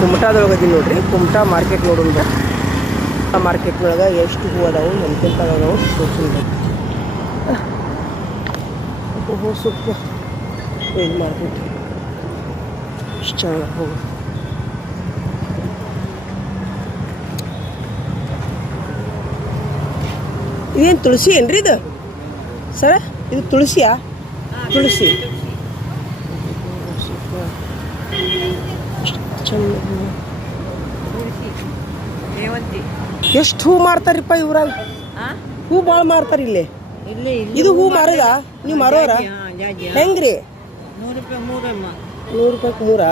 ಕುಮಟಾದೊಳಗದಿ ನೋಡ್ರಿ, ಕುಮಟಾ ಮಾರ್ಕೆಟ್ ನೋಡೋಣ. ಆ ಮಾರ್ಕೆಟ್ನೊಳಗೆ ಎಷ್ಟು ಹೂ ಅದಾವು, ಎಂತೆಂತ ಅದಾವು ತೋರಿಸಿದ್ರಿ. ಹೂ ಸೂಕ್ತ ಇದು ಮಾರ್ಕೆಟ್ ಇಷ್ಟು ಚೆನ್ನಾಗಿ ಹೂ. ಇದೇನು ತುಳಸಿ ಏನ್ರಿ ಇದು ಸರ? ಇದು ತುಳಸಿಯಾ? ತುಳಸಿ ಎಷ್ಟು ಹೂ ಮಾರ್ತಾರಿಪ್ಪ ಇವ್ರಾಗ? ಹೂ ಭಾಳ ಮಾರ್ತಾರ ಇಲ್ಲಿ. ಇದು ಹೂ ಮಾರದ ನೀವು ಮಾರೋರ ಹೆಂಗ್ರಿ? 100 ರೂಪಾಯಿ 100 ರೂಪಾಯಿಗೆ ಮೂರಾ?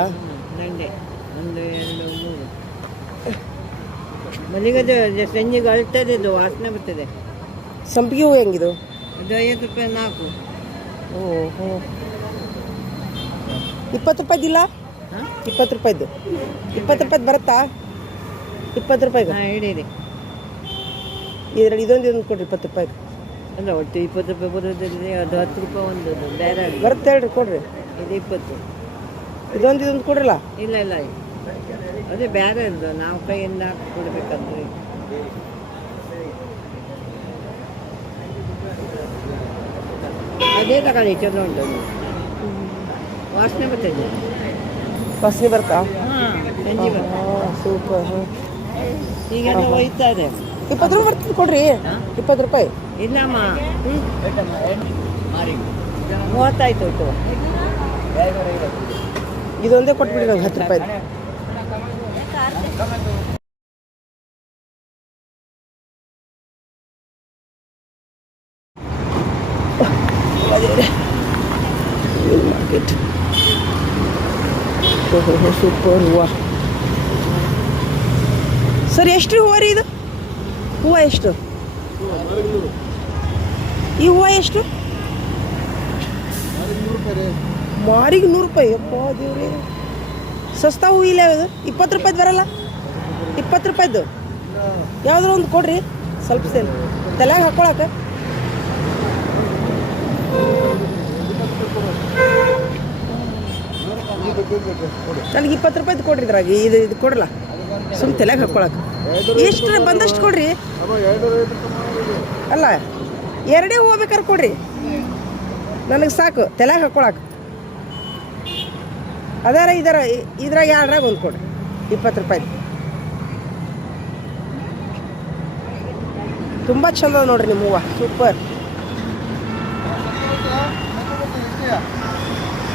ಮಲ್ಲಿಗದು ಸಂಜೆಗೆ ಅಳ್ತದೆ, ಇದು ವಾಸನೆ ಬರ್ತದೆ. ಸಂಪಿಗೆ ಹೂ ಹೆಂಗಿದು? ಅದು 50 ರೂಪಾಯಿ 4. ಓಹೋ, 20 ರೂಪಾಯ್ದಿಲ್ಲ? 20 ರೂಪಾಯ್ದು 20 ರೂಪಾಯ್ದು ಬರುತ್ತಾ? 20 ರೂಪಾಯಿಗೆ ಹಿಡೀರಿ. ಇದರಲ್ಲಿ ಇದೊಂದು ಕೊಡ್ರಿ 20 ರೂಪಾಯಿಗೆ. ಅಲ್ಲ, ಒಟ್ಟು 20 ರೂಪಾಯಿ ಬರೋದ್ರಲ್ಲಿ ಅದು 10 ರೂಪಾಯಿ ಒಂದು ಬೇರೆ ಬರುತ್ತೆ ಹೇಳ್ರಿ, ಕೊಡ್ರಿ. ಇದು 20. ಇದೊಂದು ಕೊಡ್ರಲ್ಲ. ಇಲ್ಲ ಇಲ್ಲ, ಅದೇ ಬೇರೆ ಇರೋದು, ನಾವು ಕೈಯಿಂದ ಕೊಡ್ಬೇಕಂದ್ರೆ. ಅದೇ ತಗೊಳ್ಳಿ, ಚಲೋ ಉಂಟು, ವಾಸನೆ ಬರ್ತದೆ. ವಾಸನೆ ಬರ್ತಾ? ಹಾಂ, ಸಂಜೆ ಸೂಪರ್. ಈಗೆಲ್ಲ ಒಯ್ತಾರೆ. 20 ರೂಪಾಯಿ ಬರ್ತದೆ ಕೊಡ್ರಿ. 20 ರೂಪಾಯಿ ಇಲ್ಲಮ್ಮ 35 ಇತ್ತು. ಇದೊಂದೇ ಕೊಟ್ಬಿಡಿ ನಂಗೆ 10 ರೂಪಾಯಿ. ಮಾರ್ಕೆಟ್ ಓಹೋ ಸೂಪರ್ ಹೂವು. ಸರ್ ಎಷ್ಟು ಹೂವು ರೀ ಇದು? ಹೂವು ಎಷ್ಟು? ಈ ಹೂವು ಎಷ್ಟು? ಮಾರಿಗೆ 100 ರೂಪಾಯಿ. ಅಪ್ಪ ದೇವ್ರಿ, ಸಸ್ತಾ ಹೂವು ಇಲ್ಲ ಇದು. 20 ರೂಪಾಯ್ದು ಬರಲ್ಲ? 20 ರೂಪಾಯ್ದು ಯಾವ್ದಾರು ಒಂದು ಕೊಡ್ರಿ ಸ್ವಲ್ಪ ಸೇಲ್ ತಲೆಗೆ ಹಾಕೊಳಕ್ಕೆ. ನನಗೆ 20 ರೂಪಾಯ್ದು ಕೊಡ್ರಿ ಇದ್ರಾಗ. ಇದು ಕೊಡಲ್ಲ, ಸುಮ್ಮನೆ ತಲೆಗೆ ಹಾಕೊಳಕ್ಕೆ. ಎಷ್ಟು ಬಂದಷ್ಟು ಕೊಡ್ರಿ. ಅಲ್ಲ, ಎರಡೇ ಹೂವು ಬೇಕಾದ್ರೆ ಕೊಡ್ರಿ, ನನಗೆ ಸಾಕು ತಲೆಗೆ ಹಾಕೊಳಕ್ಕೆ. ಅದಾರ ಇದ್ರಾಗ ಎರಡ್ರಾಗ ಒಂದು ಕೊಡ್ರಿ 20 ರೂಪಾಯ್ದು. ತುಂಬ ಚಂದ ನೋಡ್ರಿ ನಿಮ್ಮ ಹೂವು, ಸೂಪರ್.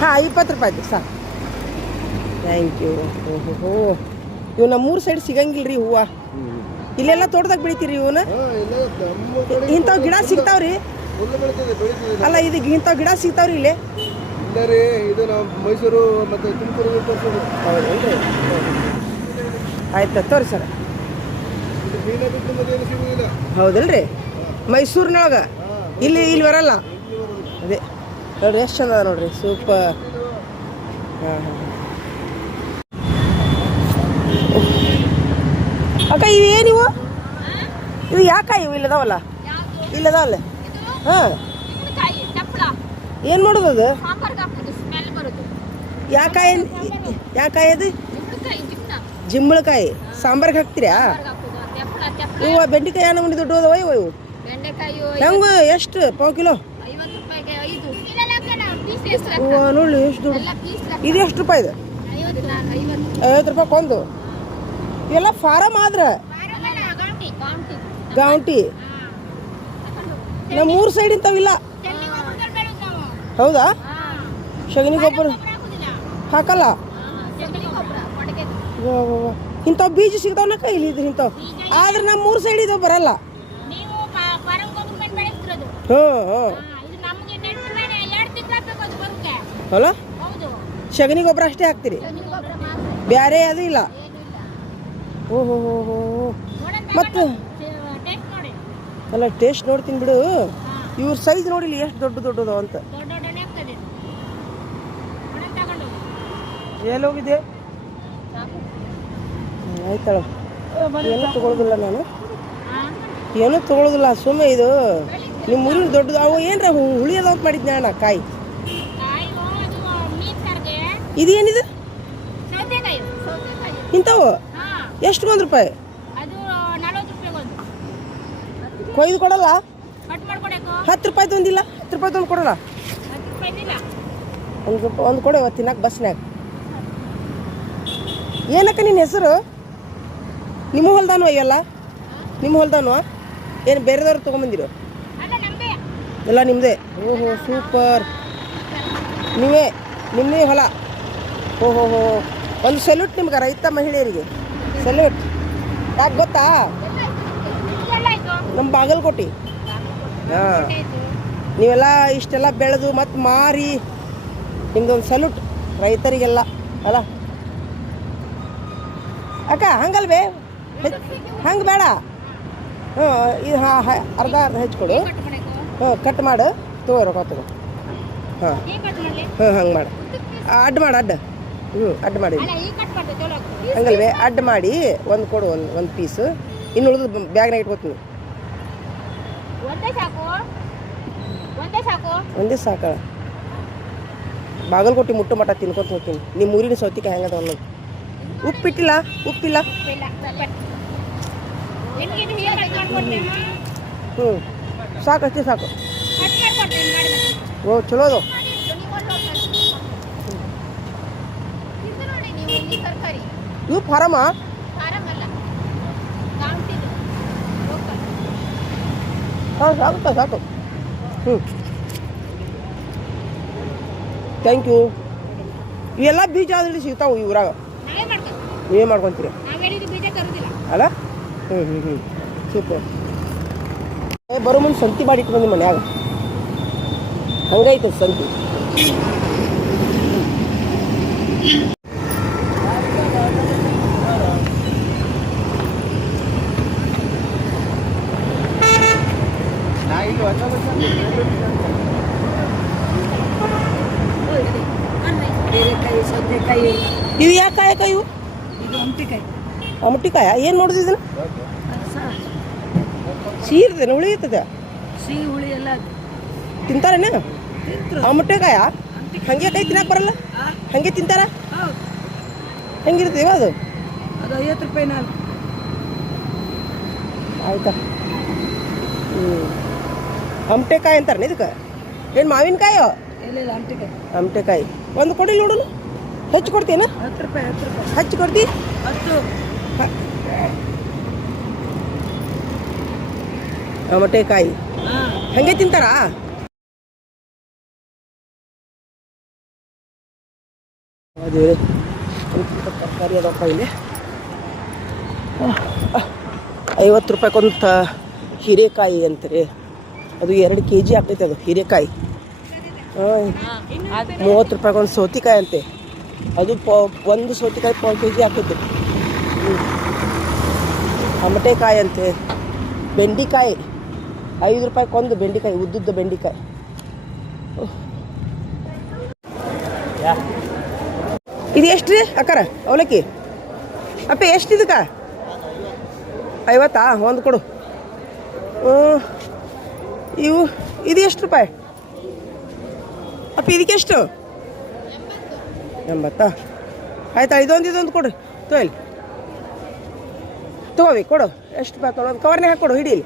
ಹಾಂ 20 ರೂಪಾಯ್ದು ಸಾಕು. Thank you. ಓಹೋ, ಇವು ನಮ್ಮೂರು ಸೈಡ್ ಸಿಗಂಗಿಲ್ಲ ರೀ ಹೂವು. ಇಲ್ಲೆಲ್ಲ ತೋಟದಾಗ ಬೆಳಿತೀರಿ ಇವನ್ನ? ಇಂಥವು ಗಿಡ ಸಿಗ್ತಾವ್ರಿ? ಅಲ್ಲ, ಇದು ಇಂಥವು ಗಿಡ ಸಿಗ್ತಾವ್ರಿ ಇಲ್ಲೇ? ಇದು ನಾವು ಮೈಸೂರು ಮತ್ತು ತುಮಕೂರು. ಹೌದೇನ್ರಿ? ಆಯ್ತು ತೋರಿ ಸರ್. ಹೌದಲ್ರಿ? ಮೈಸೂರಿನೊಳಗೆ ಇಲ್ಲಿ ಬರಲ್ಲ. ಅದೇ ನೋಡ್ರಿ ಎಷ್ಟು ಚಂದ ಅದ ನೋಡ್ರಿ, ಸೂಪರ್. ಹಾಂ ಹಾಂ. ಅಕ್ಕ ಇವು ಏನಿವು? ಇವು ಯಾಕೆ ಇವು ಇಲ್ಲದಾವಲ್ಲ? ಇಲ್ಲದಾವಲ್ಲ? ಹಾಂ, ಏನು ಮಾಡೋದು ಅದು? ಯಾಕಾಯಿ ಅದು? ಜಿಂಬಳಕಾಯಿ ಸಾಂಬಾರ್ಗೆ ಹಾಕ್ತೀರಾ? ಇವು ಬೆಂಡೆಕಾಯಿ ಏನು ಮಂದಿ ದೊಡ್ಡ ಅದಾವ ಇವು? ಹೆಂಗೆ ಎಷ್ಟು? ಪಾವು ಕಿಲೋ? ನೋಡಿ ಎಷ್ಟು ದೊಡ್ಡ. ಇದು ಎಷ್ಟು ರೂಪಾಯಿ ಇದು? 50 ರೂಪಾಯಿ ಒಂದು. ಇವೆಲ್ಲ ಫಾರಮ್ ಆದ್ರೆ ಗಾಂಟಿ ನಮ್ಮ ಊರು ಸೈಡ್ ಇಂಥವಿಲ್ಲ. ಹೌದಾ? ಸಗಣಿ ಗೊಬ್ಬರ ಹಾಕಲ್ಲ? ಇಂಥವು ಬೀಜ ಸಿಗ್ತಾವನಕ್ಕ ಇಲ್ಲಿ ಇದ್ರೆ ಇಂಥವು. ಆದ್ರೆ ನಮ್ಮ ಊರು ಸೈಡ್ ಇದು ಬರಲ್ಲ. ಅಲ್ಲ, ಸಗಣಿ ಗೊಬ್ಬರ ಅಷ್ಟೇ ಹಾಕ್ತೀರಿ, ಬೇರೆ ಅದು ಇಲ್ಲ? ಓಹೋ ಹೋ ಹೋ. ಮತ್ತು ಅಲ್ಲ, ಟೇಸ್ಟ್ ನೋಡ್ತೀನಿ ಬಿಡು. ಇವ್ರ ಸೈಜ್ ನೋಡಿಲ್ಲ ಎಷ್ಟು ದೊಡ್ಡದು ಅಂತ. ಎಲ್ಲೋಗಿದೆ? ಆಯ್ತಳ, ಏನೂ ತೊಗೊಳೋದಿಲ್ಲ ನಾನು, ಏನೂ ತೊಗೊಳೋದಿಲ್ಲ. ಸುಮ್ಮನೆ ಇದು ನಿಮ್ಮ ಊರಿನ ದೊಡ್ಡದು. ಅವು ಏನರ ಹುಳಿ ಅದಾವ ಅಂತ ಮಾಡಿದ್ನ ಅಣ್ಣ. ಕಾಯಿ ಇದೇನಿದು? ಇಂಥವು ಎಷ್ಟು? 1 ರೂಪಾಯಿ ಕೊಯ್ದು ಕೊಡಲ್ಲ? 10 ರೂಪಾಯ್ದು ಒಂದಿಲ್ಲ? 10 ರೂಪಾಯ್ದು ಒಂದು ಕೊಡಲ್ಲ? ಒಂದು ಕೊಡು ತಿನ್ನಕ್ಕೆ ಬಸ್ನ್ಯಾಗ. ಏನಕ್ಕ ನಿನ್ನ ಹೆಸರು? ನಿಮ್ಮ ಹೊಲ್ದಾನು ಅಯ್ಯಲ್ಲ? ನಿಮ್ಮ ಹೊಲ್ದಾನು ಏನು ಬೇರೆದವ್ರು ತೊಗೊಂಬಂದಿರೋ? ಎಲ್ಲ ನಿಮ್ಮದೇ? ಓಹೋ ಸೂಪರ್. ನಿಮ್ಮದೇ ಹೊಲ? ಓಹೋ ಹೋ. ಒಂದು ಸೆಲ್ಯೂಟ್ ನಿಮ್ಗೆ, ರೈತ ಮಹಿಳೆಯರಿಗೆ ಸೆಲ್ಯೂಟ್. ಯಾಕೆ ಗೊತ್ತಾ? ನಮ್ಮ ಬಾಗಲಕೋಟೆ. ಹಾಂ, ನೀವೆಲ್ಲ ಇಷ್ಟೆಲ್ಲ ಬೆಳೆದು ಮತ್ತು ಮಾರಿ ನಿಮ್ದೊಂದು ಸಲ್ಯೂಟ್ ರೈತರಿಗೆಲ್ಲ ಅಲ್ಲ ಅಕ್ಕ. ಹಂಗಲ್ವೇ? ಹಂಗೆ ಬೇಡ. ಇದು ಅರ್ಧ ಹೆಚ್ಚಿಕೊಡು. ಕಟ್ ಮಾಡು, ತಗೋ ತಗೋ. ಹಾಂ ಹಂಗೆ ಮಾಡು. ಅಡ್ಡ ಮಾಡು, ಅಡ್ಡ ಮಾಡಿ. ಹಂಗಲ್ವೇ? ಅಡ್ಡ ಮಾಡಿ ಒಂದು ಕೊಡು, ಒಂದು ಪೀಸು. ಇನ್ನು ಉಳಿದು ಬ್ಯಾಗ್ನಾಗ ಇಟ್ಕೊತೀನಿ. ಒಂದೇ ಸಾಕ? ಬಾಗಲಕೋಟೆ ಮುಟ್ಟು ಮಟ್ಟ ತಿನ್ಕೊತ ಹೋಗ್ತೀನಿ. ನಿಮ್ಮ ಊರಿನ ಸೌತಿಕಾಯಿ ಹೆಂಗದ ಅನ್ನೋದು. ಉಪ್ಪಿಟ್ಟಿಲ್ಲ? ಉಪ್ಪಿಲ್ಲ? ಸಾಕಷ್ಟೇ ಸಾಕು. ಓ ಚಲೋ ಅದು. ಇವು ಫಾರಮಾ? ಹಾಂ ಸಾಕು ಸಾಕು. ಹ್ಞೂ ಥ್ಯಾಂಕ್ ಯು. ಇವೆಲ್ಲ ಬೀಜ ಆಲ್ರೆಡಿ ಸಿಗ್ತಾವೆ ಈ ಊರಾಗ. ನೀವೇ ಮಾಡ್ಕೊತೀರಿ ಅಲ್ಲ? ಹ್ಞೂ ಸೂಪರ್. ಬರೋ ಮುಂದೆ ಸಂತಿ ಮಾಡಿ ಇಟ್ಟು ಬಂದು ಮನ್ಯಾಗ ಹಂಗೈತೆ ಸಂತಿ. ಇವು ಯಾಕೆ ಕಾಯಕ ಇವು? ಅಮಟಿಕಾಯ ಏನು ನೋಡಿದ ಇದನ್ನ? ಸಿಹಿ ಇರ್ತದೆ ಹುಳಿ ಇರ್ತದೆ? ಸಿಹಿ ಹುಳಿ ಎಲ್ಲ ತಿಂತಾರೇನ? ಅಮಟೆಕಾಯ ಹಂಗೆ ಕೈ ತಿನ್ನಕ್ಕೆ ಬರಲ್ಲ? ಹಂಗೆ ತಿಂತಾರ? ಹೆಂಗಿರ್ತೀವ ಅದು? ಅದು 50 ರೂಪಾಯಿ ನಾಲ್ಕು. ಆಯ್ತಾ? ಅಮಟೆಕಾಯಿ ಅಂತಾರನ ಇದಕ್ಕೆ? ಏನು ಮಾವಿನಕಾಯೋ? ಇಲ್ಲ ಅಂಟಿಕಾಯಿ. ಅಮಟೆಕಾಯಿ ಒಂದು ಕೊಡಿ ನೋಡೋಣ. ಹೆಚ್ಚು ಕೊಡ್ತೀನ? 10 ರೂಪಾಯಿ 10 ರೂಪಾಯಿ. ಹೆಚ್ಚು ಕೊಡ್ತಿ? 10. ಅಮಟೆಕಾಯಿ ಹಂಗೆ ತಿಂತಾರಾ? ಅದೇ ತರಕಾರಿ ಅದಪ್ಪ ಇಲ್ಲಿ 50 ರೂಪಾಯಿಗೊಂದು ಹೀರೆಕಾಯಿ ಅಂತಾರೆ. ಅದು 2 kg ಆಗ್ತೈತೆ ಅದು ಹೀರೆಕಾಯಿ. 30 ರೂಪಾಯಿಗೊಂದು ಸೌತೆಕಾಯಿ ಅಂತೆ. ಅದು ಒಂದು ಸೌತೆಕಾಯಿ 1 kg ಆಗ್ತೈತೆ. ಅಮಟೆಕಾಯಿ ಅಂತೆ. ಬೆಂಡೆಕಾಯಿ 5 ರೂಪಾಯಿಗೊಂದು ಬೆಂಡೆಕಾಯಿ, ಉದ್ದುದ್ದ ಬೆಂಡೆಕಾಯಿ. ಇದು ಎಷ್ಟು ರೀ ಅಕ್ಕಾರ ಅವಲಕ್ಕಿ? ಅಪ್ಪ ಎಷ್ಟು ಇದಕ್ಕೆ? 50 ಒಂದು ಕೊಡು. ಇದು ಎಷ್ಟು ರೂಪಾಯಿ ಅಪ್ಪ? ಇದಕ್ಕೆ ಎಷ್ಟು? 80. ಆಯ್ತಾ, ಇದೊಂದು ಕೊಡು. ತೊಗೊಳ್ಳಿ, ತೊಗೋವಿ ಕೊಡು. ಎಷ್ಟು ರೂಪಾಯಿ ತೊಗೊಳೋದು? ಕವರ್ನೇ ಹಾಕಿ ಕೊಡು, ಹಿಡೀಲಿ.